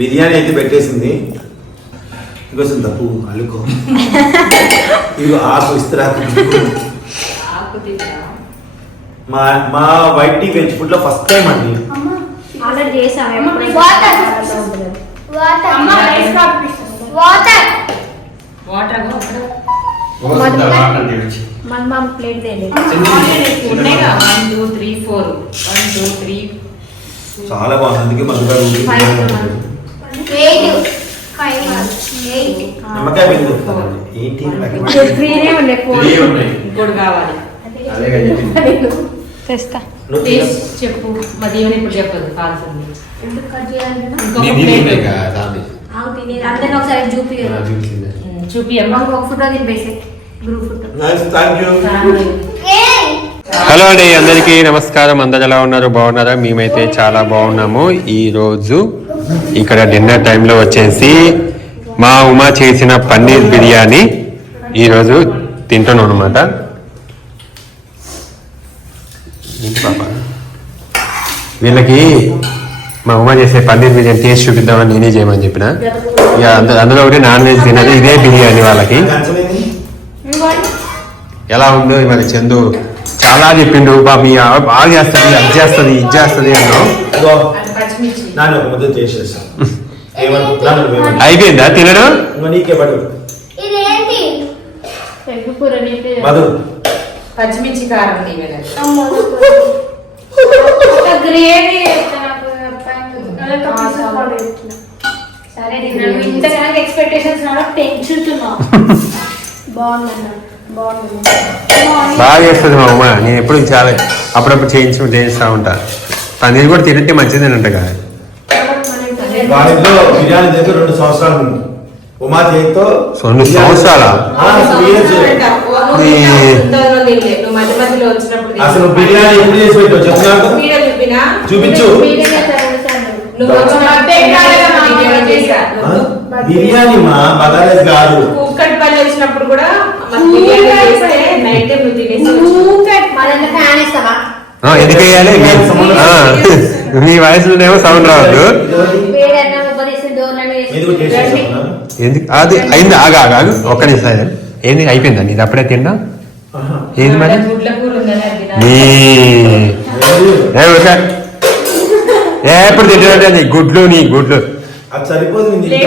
బిర్యానీ అయితే పెట్టేసింది. ఇంకోసం తప్పు అల్లుకో ఇదిగో ఆకు ఇస్తరాకు తింటా. మా మా వైట్ టీ వెజ్ ఫుడ్లో ఫస్ట్ టైం అండి. ఆర్డర్ చేసాం. వాటర్. వాటర్. అమ్మ, రైస్ వాటర్. వాటర్ మన plate. One two three four. One two three. చాలా బాగుంది. అందుకే నిమ్మకాయ పిండి దొరుకుతుందండి. ఏంటి? నిమ్మకాయ త్రీనే ఉండే ఫోర్ ఇంకోటి కావాలి. తెస్తా నువ్వు టేస్ట్ చెప్పు. మా దేవుని ఇప్పుడు చెప్పదు కాల్సింది ఎందుకు కట్ చేయాలంటే ఇంకొక ప్లేట్. ఆగు తినేది అందరిని ఒకసారి చూపి ఉమ్, చూపి అమ్మ మాకు ఒక photo తినిపేసి group photo. Nice thank you hello అండి అందరికీ నమస్కారం. అందరు ఎలా ఉన్నారు బాగున్నారా? మేమైతే చాలా బాగున్నాము. ఈ రోజు ఇక్కడ డిన్నర్ టైంలో వచ్చేసి మా ఉమా చేసిన పన్నీర్ బిర్యానీ ఈరోజు తింటున్నాం అనమాట వీళ్ళకి మా ఉమా చేసే పన్నీర్ బిర్యానీ టేస్ట్ చూపిద్దామని నేనే చేయమని చెప్పిన. ఇక అంద- అందులో ఒకటి నాన్ వెజ్ తినదు ఇదే బిర్యానీ వాళ్ళకి. ఎలా ఉందో మరి చందు చాలా చెప్పిండు బాబు బాగా చేస్తుంది అది చేస్తుంది ఇది చేస్తుంది అన్నావు. అయిపోయిందా? తినడం? నీకే పడు. మధు. పచ్చిమిర్చి కారం సరే ఎక్స్పెక్టేషన్స్ పెంచుతున్నావు బాగుందన్న బాగా చేస్తుంది మా అమ్మ. నేను ఎప్పుడు చాలా అప్పుడప్పుడు చేయించు చేయిస్తా ఉంటా. పన్నీర్ కూడా తింటే మంచిదేనంట కదా వాళ్ళలో బిర్యానీ దగ్గర రెండు సంవత్సరాలు ఉంది. ఉమా చేతితో రెండు సంవత్సరాలా? అసలు బిర్యానీ ఎప్పుడు చేసి పెట్టావు? చూపినా? చూపించు. బిర్యానీ మా బగారేస్ కాదు. కుక్కటి పల్లి వచ్చినప్పుడు కూడా నైట్ ఎందుకు వేయాలి? మీ వయసులోనేమో సౌండ్ రావద్దు. ఎందుకు అది అయింది ఆగా ఆగా ఆగు. ఒక్క నిమిషం ఏంది అయిపోయిందా నీది? అప్పుడే తిన్నా? ఏంది మరి? ఎప్పుడు తింటున్నట్టే నీ గుడ్లు నీ గుడ్లు.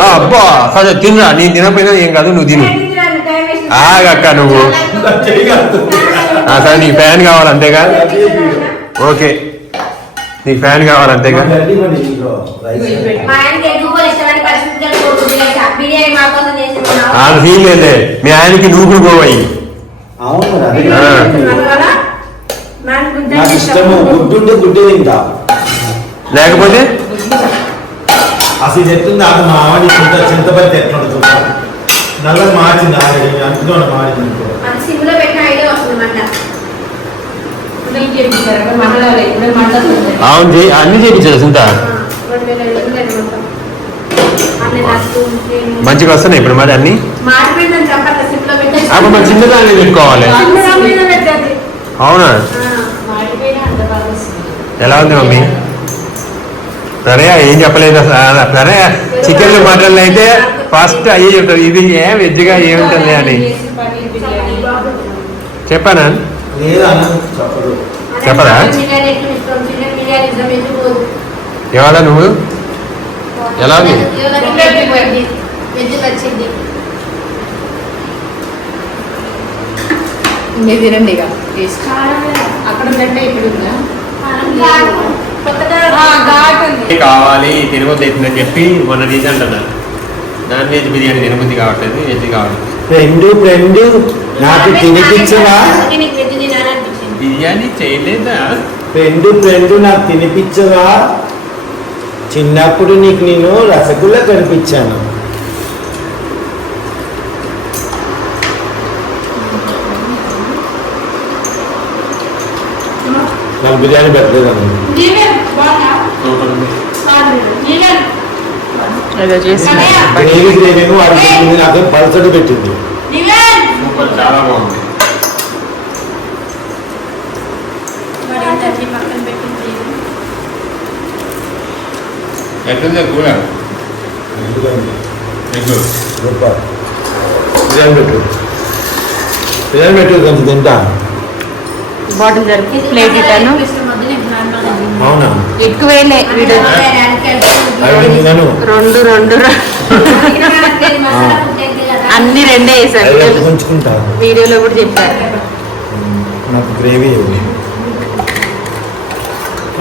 అబ్బా సరే తినరా నేను తినకపోయినా ఏం కాదు నువ్వు తిను. ఆగక్క నువ్వు. ఆ, సరే నీకు ఫ్యాన్ కావాలి అంతేగా? ఓకే. నీకు ఫ్యాన్ కావాలి అంతేగా? ఆ ఫీల్ లేదే. మీ ఆయనకి పోవాయి అవును అదే. నాకు ఇష్టము. ఉంటే గుడ్డే తింటా. లేకపోతే? అసలు ఎట్టుంది అది మా ఆవిడ చింత చింతపల్లి ఎట్లుంటుంది చూస్తా నల్లగా మార్చింది ఆల్రెడీ అనుకున్నాను మారింది అనుకో. మన సిమ్లో పెట్టిన మంచిగా వస్తున్నాయి ఇప్పుడు మరి అన్ని? అప్పుడు మరి చిన్నదాన్ని పెట్టుకోవాలి. అవునా? ఎలా ఉంది మమ్మీ? సరే ఏం చెప్పలేదు సరే చికెన్ మటన్లు అయితే ఫస్ట్ అయ్యే చెప్తారు. ఇది ఏ వెజ్గా ఏముంటుంది అని. చెప్పానా? చెప్పదు. ఎందుకు? ఎవరా నువ్వు? ఎలా ఉంది? వెజ్ వచ్చింది మీరు తినండి ఇక. టేస్ట్ అక్కడ ఉందంటే ఇప్పుడు ఉందా? కొత్తగా ఘాట్ ఉంది. కావాలి తినబుద్ధి అవుతుందని చెప్పి మొన్న రీజన్ అన్నారు నాన్ వెజ్ బిర్యానీ తినబుద్ధి కావట్లేదు వెజ్ కావట్లేదు ఫ్రెండ్ ఫ్రెండ్ నాకు తినిపించవా బిర్యానీ చేయలేదా? ఫ్రెండ్ ఫ్రెండ్ నాకు తినిపించవా చిన్నప్పుడు నీకు నేను రసగుల్లా కనిపించాను. నాకు బిర్యానీ పెట్టలేదండి గ్రేవీ గ్రేవీ నాకు పల్సటి పెట్టింది. చాలా బాగుంది. పెట్టు? బిర్యానీ పెట్టు కొంచెం తింటా బాటిల్ జరిపి ప్లేట్ ఇట్టాను. అవునా? తినను రెండు రెండు రెండు. అన్ని రెండే వేసారు అవి వీడియోలో- కూడా చెప్పారు. నాకు గ్రేవీ.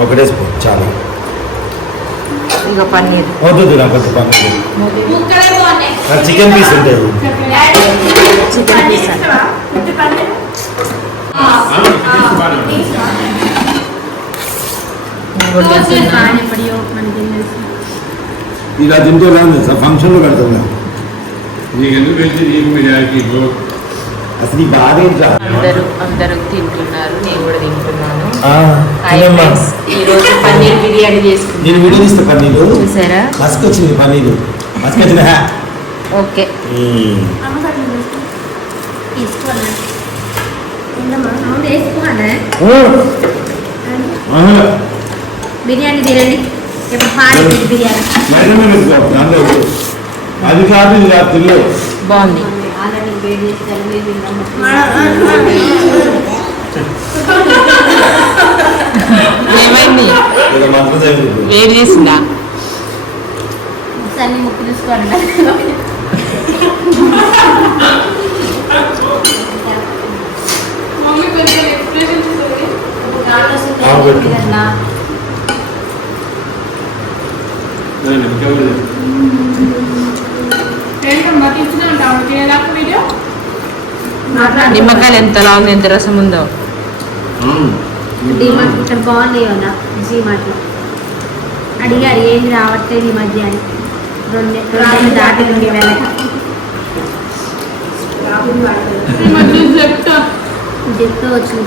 ఒకటే స్పూన్ చాలా. ఇక పన్నీర్. వద్దు నాకు పన్నీర్. నాకు చికెన్ పీస్ ఉంటుంది చికెన్ పీస్ ఇలా తింటే రాదు సార్. ఫంక్షన్లో కడుతున్నా. నీకెందుకు తెలిసి? నీకు మీ అందరూ అందరూ తింటున్నారు నేను కూడా తింటున్నాను. ఈ రోజు పన్నీర్ బిర్యానీ చేసుకున్నాను నేను వీడియో తీస్తా పన్నీరు. చూసారా? మస్కొచ్చింది పన్నీరు. మస్కొచ్చిన హ్యా ఓకే. బిర్యానీ తినండి. బిర్యానీ. అది కాదు బాగుంది. ఏమైంది. వేడి చేసిందా? ముక్కు చూసుకోండి ఆ, పెట్టు. నిమ్మకాయలు ఎంత లాంగ్ ఎంత రసం ఉందో. బాగుంది కదా అడిగారు ఏంది రావట్లేదు ఈ మధ్య అని. రెండు దాటి జెప్టో వచ్చింది